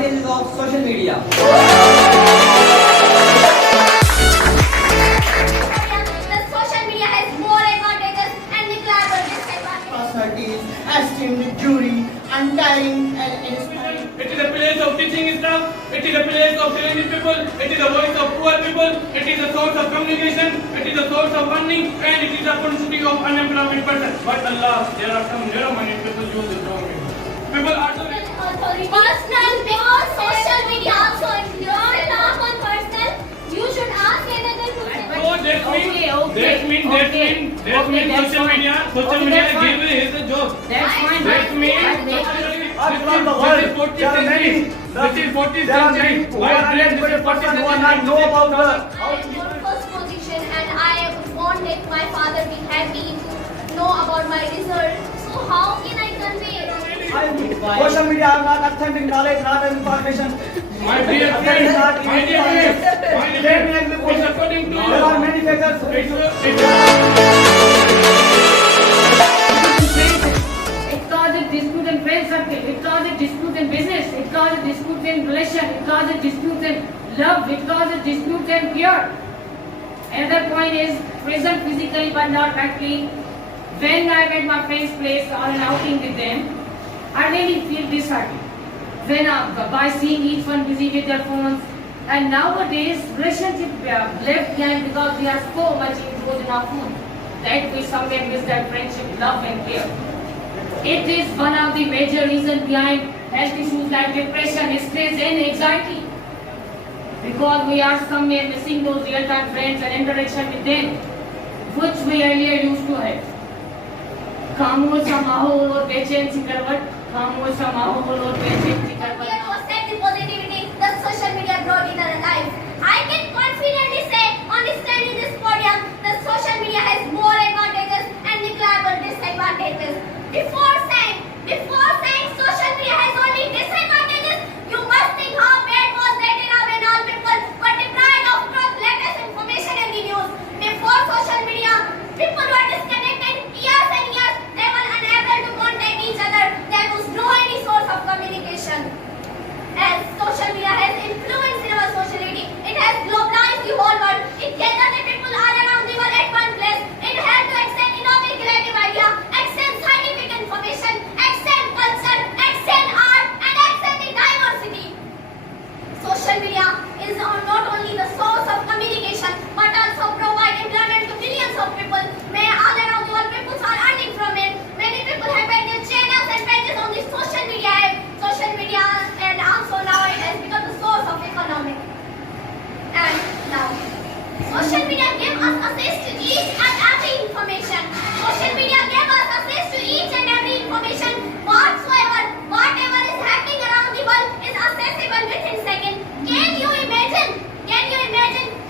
advantages of social media. The social media has more advantages and negligible disadvantages. Personalities, esteemed jury, untiring and inspiring. It is a place of teaching Islam. It is a place of training people. It is a voice of poor people. It is a source of communication. It is a source of money, and it is a opportunity of unemployment person. But Allah, there are some money people use it wrongly. People are so Personal, because social media also includes talk on personal. You should ask another to say. So that means social media give his job. That's fine. That means this is 40th century. Why are there person who are not know about the I am your first position and I want that my father be happy to know about my result. So how can I convey? social media are not authentic knowledge, not information. My dear friends, it's according to There are many factors. It causes dispute in friend circle. It causes dispute in business. It causes dispute in relation. It causes dispute in love. It causes dispute in fear. Another point is present physically but not mentally. When I'm at my friend's place or an outing with them, I really feel disheartened. When by seeing each one busy with their phones, and nowadays relationship left behind because we are so much engrossed in our phone that we somewhere miss that friendship, love and care. It is one of the major reasons behind health issues like depression, stress and anxiety. Because we are somewhere missing those real-time friends and interaction with them, which we earlier used to have. खामोश सा माहौल और बेचैन सी करवट, खामोश सा माहौल और बेचैन सी करवट. Here was that the positivity that social media brought in our lives. I can confidently say on standing this podium that social media has more advantages and negligible disadvantages. Before saying social media has only disadvantages, you must think how bad was that era when all people were deprived of truth, latest information and the news. Before social media, people were disconnected years and years. They were unable to contact each other. There was no any source of communication. As social media has influenced in our society, it has globalized the whole world. It gathered the people all around the world at one place. It helped to exchange innovative creative idea, exchange scientific information, exchange culture, exchange art, and exchange the diversity. Social media is not only the source of communication, but also provide employment to millions of people. May all around the world people are earning from it. Many people have made their channels and pages on the social media app. Social media and also now it has become the source of economic. And now, social media gave us access to each and every information. Social media gave us access to each and every information whatsoever. Whatever is happening around the world is accessible within seconds. Can you imagine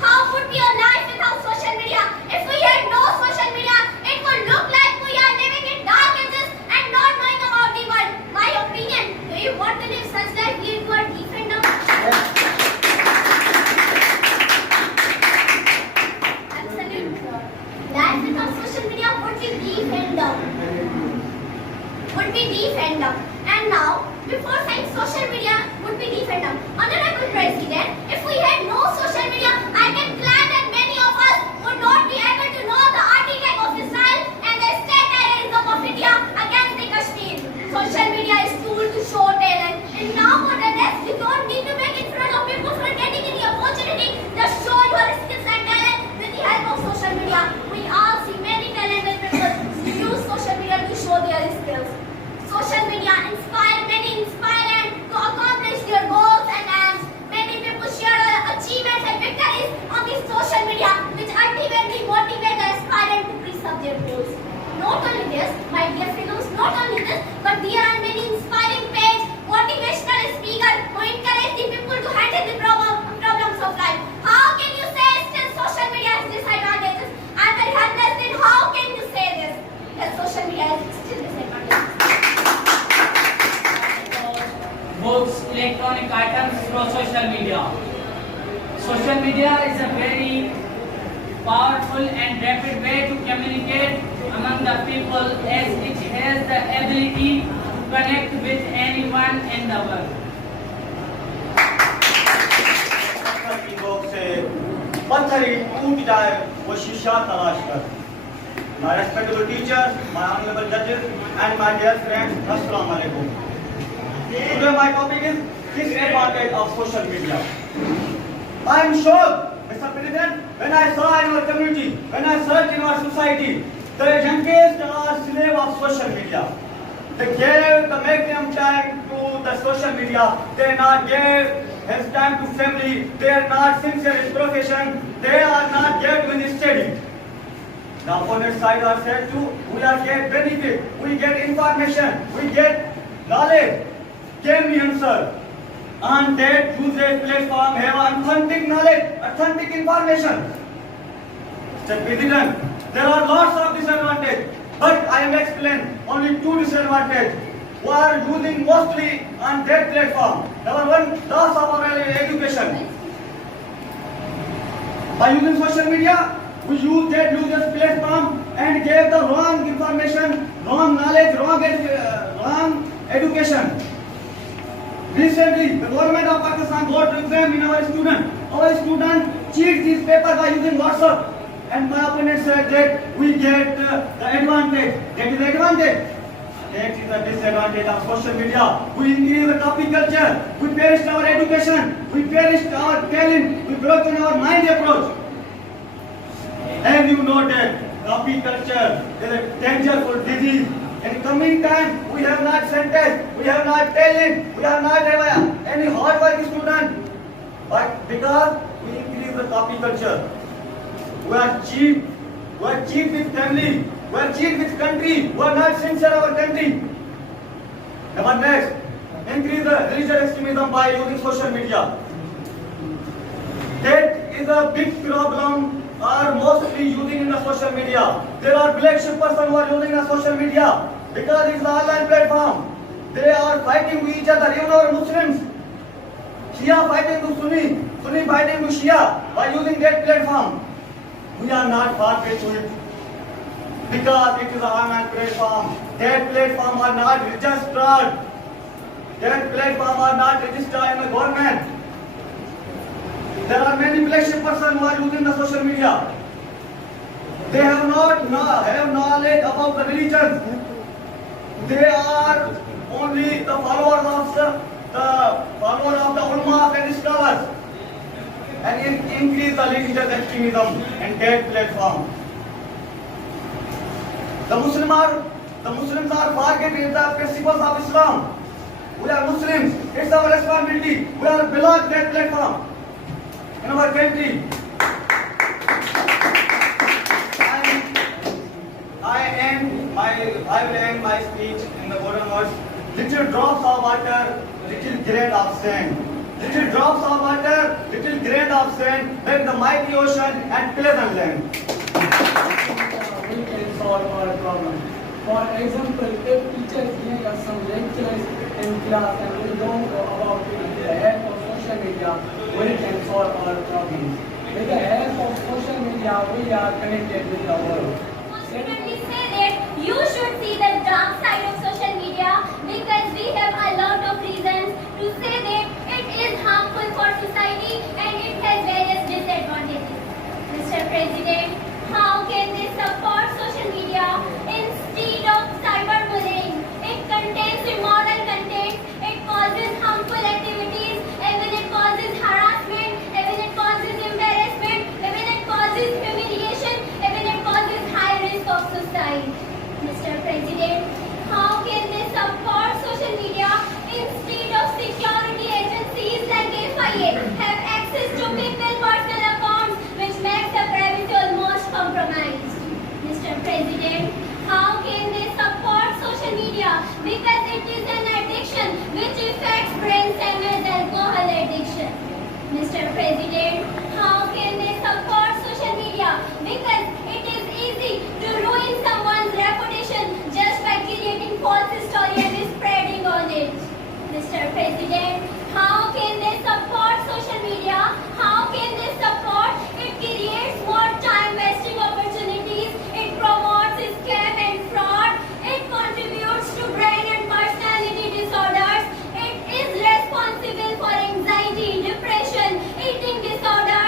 how would be your life without social media? If we had no social media, it would look like we are living in dark ages and not knowing about the world. My opinion, do you want to live such life lead to a defender? Absolutely. Life without social media would be defender. And now, before saying social media would be defender, Honorable President, if we had no social media, I can claim that many of us would not be able to know the architect of Israel and the state terrorism of India against the Kashmir. Social media is tool to show talent, and now more than that, you don't need to make in front of people for getting any opportunity. Just show your skills and talent with the help of social media. We all see many talented people use social media to show their skills. Social media inspire and to accomplish their goals and aims. Many people share achievements and victories on the social media, which ultimately motivate the aspirant to preserve their goals. Not only this, my dear fellows, but there are many inspiring pages, motivational speakers who encourage the people to handle the problems of life. How can you say still social media has disadvantages? I'm very helpless, then how can you say this? That social media has still disadvantages. Books, electronic items through social media. Social media is a very powerful and rapid way to communicate among the people as it has the ability to connect with anyone in the world. पत्थर ही टूट जाए वो शीशा तलाश कर। My respectable teachers, my honorable judges, and my dear friends, Assalamu alaikum. Today my topic is disadvantage of social media. I am sure, Mr. President, when I saw in our community, when I searched in our society, the youngest are slave of social media. They gave the maximum time to the social media. They not gave his time to family. They are not sincere in profession. They are not yet in study. The opponent side are said to, we are get benefit, we get information, we get knowledge. Can we answer? And that use a platform have authentic knowledge, authentic information. Mr. President, there are lots of disadvantages, but I am explain only two disadvantages. We are using mostly on that platform. Number one, loss of our education. By using social media, we use that user's platform and gave the wrong information, wrong knowledge, wrong education. Recently, the government of Pakistan got to examine our student. Our student cheat this paper by using WhatsApp. And my opponent said that we get the advantage. That is the advantage. That is the disadvantage of social media. We increase the copy culture. We perished our education. We perished our talent. We broken our mind approach. And you know that copy culture is a dangerous disease. In coming time, we have not sentence, we have not talent, we have not any hard work student. But because we increase the copy culture, we are cheap with family, we are cheap with country, we are not sincere our country. Number next, increase the religious extremism by using social media. That is a big problem. Are mostly using in the social media. There are black sheep person who are using the social media because it's the online platform. They are fighting with each other. Even our Muslims, Shia fighting to Sunni, Sunni fighting to Shia by using that platform. We are not far to it because it is an online platform. That platform are not registered. That platform are not registered in the government. There are many flagship persons who are using the social media. They have not have knowledge about the religion. They are only the followers of the ulama and scholars, and increase the religious extremism and that platform. The Muslims are forgetting the principles of Islam. We are Muslims. It's our responsibility. We are belong that platform. In our country, I will end my speech in the golden words: little drops of water, little grain of sand. Little drops of water, little grain of sand, make the mighty ocean and pleasant land. We can solve our problem. For example, if teachers give us some lectures in class and we don't know about it with the help of social media, we can solve our problems. With the help of social media, we are connected with the world. Consequently say that you should see the dark side of social media because we have a lot of reasons to say that it is harmful for society and it has various disadvantages. Mr. President, how can they support social media instead of cyberbullying? It contains immoral content, it causes harmful activities, even it causes harassment, even it causes embarrassment, even it causes humiliation, even it causes high risk of suicide. Mr. President, how can they support social media instead of security agencies like FIA have access to people's personal accounts which makes the privacy almost compromised? Mr. President, how can they support social media because it is an addiction which affects brain same as alcohol addiction? Mr. President, how can they support social media because it is easy to ruin someone's reputation just by creating false story and spreading on it? Mr. President, how can they support social media? How can they support? It creates more time wasting opportunities. It promotes scam and fraud. It contributes to brain and personality disorders. It is responsible for anxiety, depression, eating disorder,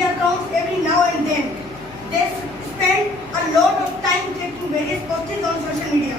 media accounts every now and then. They spend a lot of time checking various posts on social media.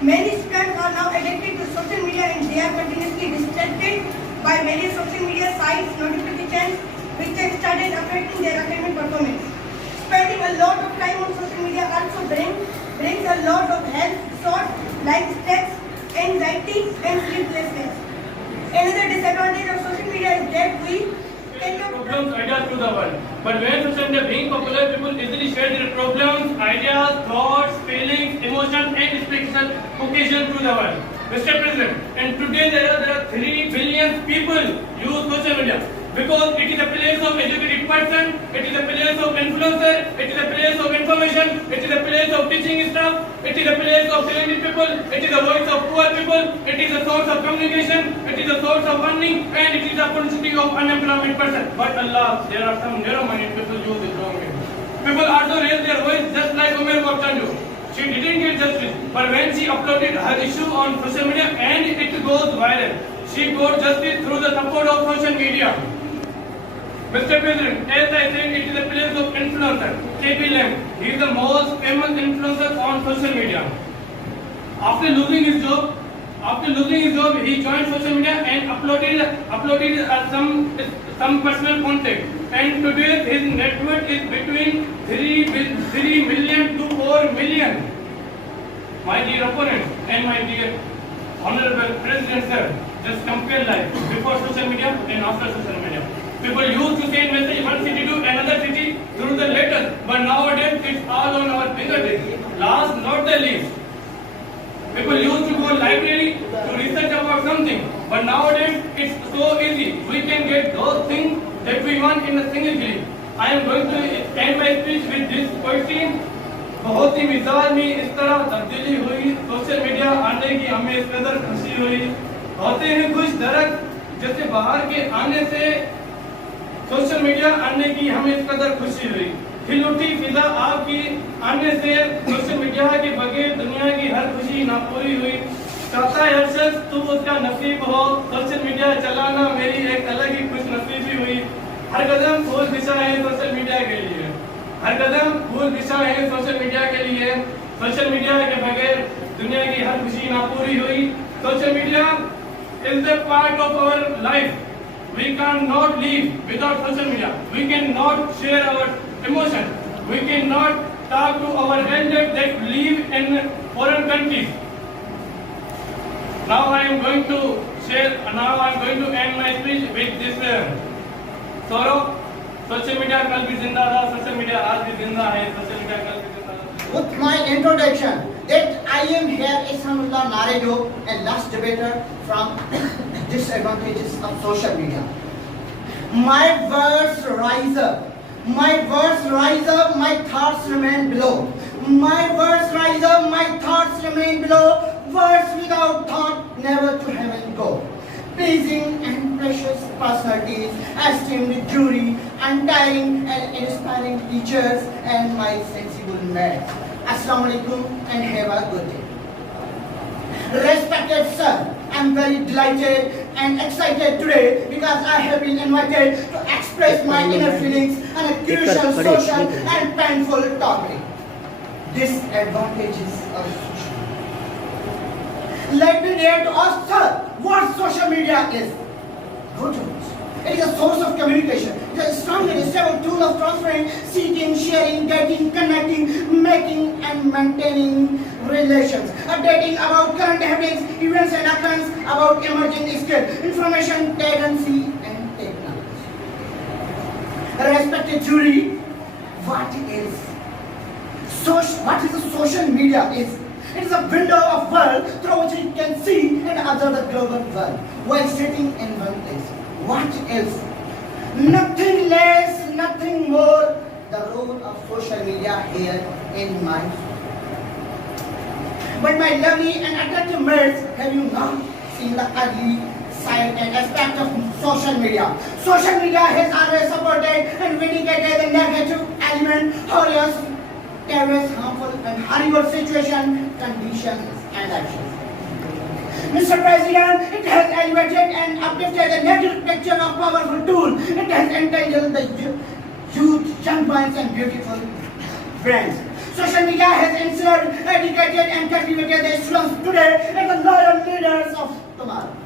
Many students are now addicted to social media and they are continuously distracted by various social media sites, notifications, which have started affecting their academic performance. Spending a lot of time on social media also brings a lot of health issues like stress, anxiety, and sleeplessness. Another disadvantage of social media is that we problems, ideas to the world. But when social media being popular, people easily share their problems, ideas, thoughts, feelings, emotions, and spiritual occasion to the world. Mr. President, and today there are 3 billion people use social media because it is a place of educated person, it is a place of influencer, it is a place of information, it is a place of teaching staff, it is a place of talented people, it is a voice of poor people, it is a source of communication, it is a source of earning, and it is a opportunity of unemployment person. But Allah, there are some narrow-minded people use it wrongly. People also raise their voice just like Umar Bhakchandu. She didn't get justice, but when she uploaded her issue on social media and it goes viral, she got justice through the support of social media. Mr. President, as I said, it is a place of influencer. KP Lam, he is the most famous influencer on social media. After losing his job, he joined social media and uploaded some personal content. And today his net worth is between 3 million to 4 million. My dear opponent and my dear Honorable President sir, just compare life before social media and after social media. People used to send message one city to another city through the letters, but nowadays it's all on our fingertips. Last not the least, people used to go library to research about something, but nowadays it's so easy. We can get those things that we want in a single click. I am going to end my speech with this question. बहुत ही मिजाज में इस तरह तब्दीली हुई, social media आने की हमें इस कदर खुशी हुई, होते हैं कुछ दरख्त जैसे बाहर के आने से सोशल मीडिया आने की हमें इस कदर खुशी हुई, खिल उठी फिजा आपकी आने से सोशल मीडिया के बगैर दुनिया की हर खुशी ना पूरी हुई, चाहता है हर शख्स तू उसका नसीब हो, सोशल मीडिया चलाना मेरी एक अलग ही खुश नसीबी हुई, हर कदम फूल दिशा है सोशल मीडिया के लिए, हर कदम फूल दिशा है सोशल मीडिया के लिए, सोशल मीडिया के बगैर दुनिया की हर खुशी ना पूरी हुई, social media is the part of our life. We cannot live without social media. We cannot share our emotions. We cannot talk to our elders that live in foreign countries. Now I am going to end my speech with this sorrow. Social media कल भी जिंदा था, social media आज भी जिंदा है, social media कल भी जिंदा था. With my introduction, that I am here Ihsanullah Narejo, a last debater from disadvantages of social media. My words rise up, my thoughts remain below. My words rise up, my thoughts remain below. Words without thought, never to heaven go. Pleasing and precious personalities, esteemed jury, untiring and inspiring teachers, and my sensible men. Assalamu alaikum and have a good day. Respected sir, I am very delighted and excited today because I have been invited to express my inner feelings on a crucial social and painful topic. Disadvantages of social media. Let me dare to ask sir, what social media is? Go to it. It is a source of communication. It is a strong and stable tool of transferring, seeking, sharing, getting, connecting, making and maintaining relations. Updating about current happenings, events and occurrences, about emerging skills, information, tendency and technology. Respected jury, what is the social media is? It is a window of world through which you can see and observe the global world while sitting in one place. What else? Nothing less, nothing more. The role of social media here in my But my lovely and attractive mates, have you not seen the ugly side and aspect of social media? Social media has always supported and vindicated the negative element, horrors, terrorist, harmful and horrible situation, conditions and actions. Mr. President, it has elevated and uplifted the negative picture of powerful tool. It has entangled the youth, young minds, and beautiful brains. Social media has ensured, educated, and cultivated the students today and the loyal leaders of tomorrow.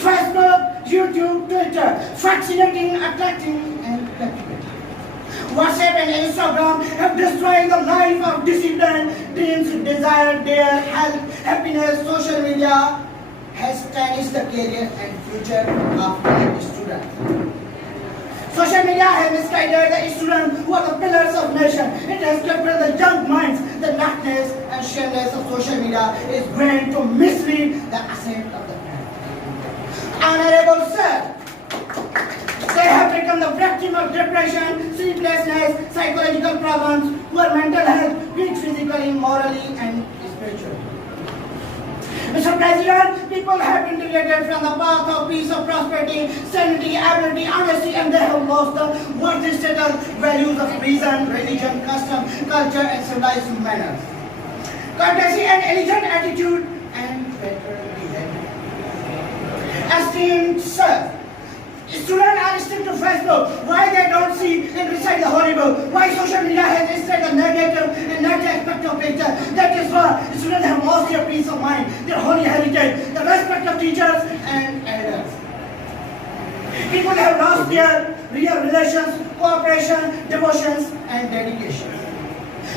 Facebook, YouTube, Twitter, fascinating, attracting, and captivating. WhatsApp and Instagram have destroyed the life of disciplined teens who desire their health, happiness. Social media has tarnished the career and future of the student. Social media has misguided the students who are the pillars of nation. It has crippled the young minds. The darkness and shameless of social media is going to mislead the ascent of the parent. Honorable Sir, they have become the victim of depression, sleeplessness, psychological problems, poor mental health, weak physically, morally, and spiritually. Mr. President, people have been deviated from the path of peace, of prosperity, sanity, ability, honesty, and they have lost the worthy status, values of reason, religion, custom, culture, and civilized manners. Courtesy and elegant attitude, and better behavior. Esteemed Sir, students are still to Facebook. Why they don't see and recite the Holy Book? Why social media has instead the negative and not the aspect of picture? That is why students have lost their peace of mind, their holy heritage, the respect of teachers and elders. People have lost their real relations, cooperation, devotions, and dedication.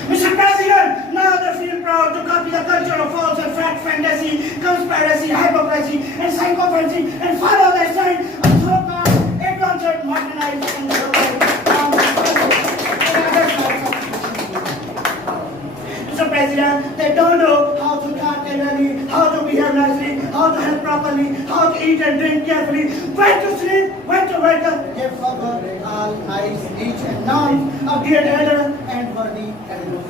Mr. President, now they feel proud to copy the culture of false and fact, fantasy, conspiracy, hypocrisy, and psychopathy, and follow the sign of so-called advanced, modernized, and Mr. President, they don't know how to talk clearly, how to behave nicely, how to help properly, how to eat and drink carefully, when to sleep, when to wake up. They forgot all nice, each and none of dear elder and worthy elders.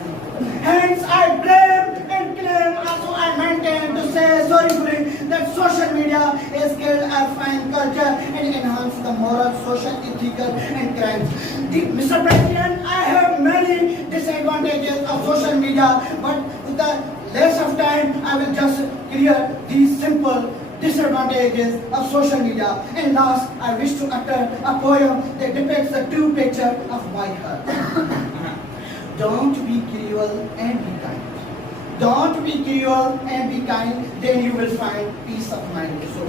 Hence, I blame and claim, also I maintain to say sorrowfully that social media has killed our fine culture and enhanced the moral, social, ethical, and crimes. Mr. President, I have many disadvantages of social media, but with the less of time, I will just clear these simple disadvantages of social media. And last, I wish to utter a poem that depicts the true picture of my heart. Don't be cruel and be kind. Don't be cruel and be kind, then you will find peace of mind. So,